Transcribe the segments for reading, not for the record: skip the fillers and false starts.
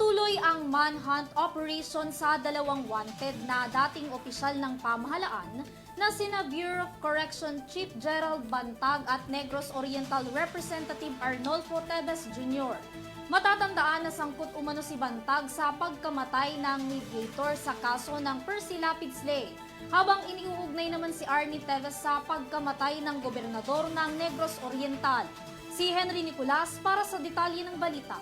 Patuloy ang manhunt operation sa dalawang wanted na dating opisyal ng pamahalaan na sina Bureau of Correction Chief Gerald Bantag at Negros Oriental Representative Arnolfo Teves Jr. Matatandaan na sangkot umano si Bantag sa pagkamatay ng mediator sa kaso ng Percy Lapid Slay, habang iniuugnay naman si Arnie Teves sa pagkamatay ng gobernador ng Negros Oriental. Si Henry Nicolas para sa detalye ng balita.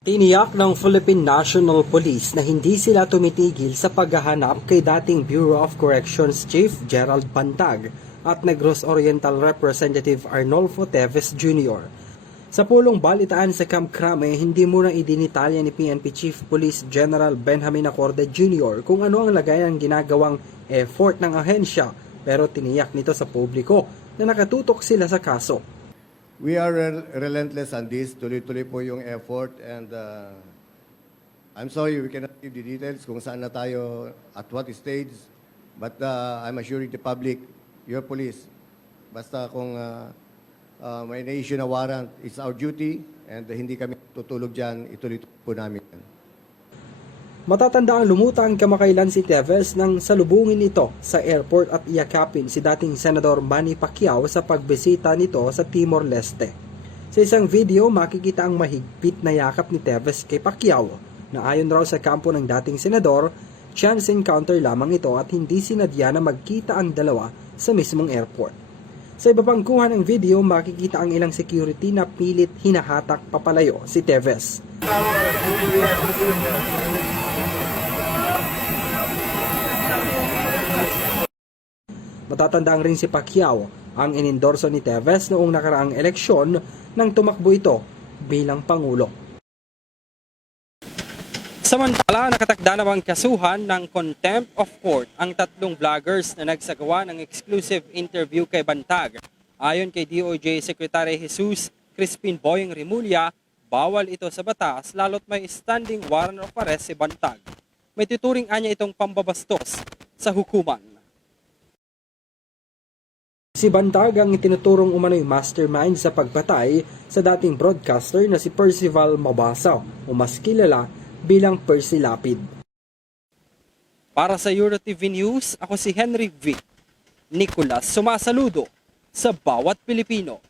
Tiniyak ng Philippine National Police na hindi sila tumitigil sa paghahanap kay dating Bureau of Corrections Chief Gerald Bantag at Negros Oriental Representative Arnolfo Teves Jr. Sa pulong balitaan sa Camp Crame, hindi muna idinitalya ni PNP Chief Police General Benjamin Acorde Jr. kung ano ang lagay ng ginagawang effort ng ahensya, pero tiniyak nito sa publiko na nakatutok sila sa kaso. We are relentless on this. Tuloy-tuloy po yung effort and I'm sorry we cannot give the details kung saan na tayo at what stage, but I'm assuring the public, your police, basta kung may na-issue na warrant, it's our duty and hindi kami tutulog dyan, ituloy po namin. Matatanda ang lumutang kamakailan si Teves nang salubungin ito sa airport at iyakapin si dating Senador Manny Pacquiao sa pagbisita nito sa Timor-Leste. Sa isang video, makikita ang mahigpit na yakap ni Teves kay Pacquiao na ayon raw sa kampo ng dating senador, chance encounter lamang ito at hindi sinadya na magkita ang dalawa sa mismong airport. Sa iba pang kuha ng video, makikita ang ilang security na pilit hinahatak papalayo si Teves. Matatandaan rin si Pacquiao ang inendorso ni Teves noong nakaraang eleksyon nang tumakbo ito bilang Pangulo. Samantala, nakatakda namang kasuhan ng contempt of court ang tatlong vloggers na nagsagawa ng exclusive interview kay Bantag. Ayon kay DOJ Secretary Jesus Crispin Boyeng Rimulya, bawal ito sa batas lalo't may standing warrant of arrest si Bantag. May tuturing anya itong pambabastos sa hukuman. Si Bantag ang itinuturong umano'y mastermind sa pagpatay sa dating broadcaster na si Percival Mabasa o mas kilala bilang Percy Lapid. Para sa EuroTV News, ako si Henry V. Nicolas, sumasaludo sa bawat Pilipino.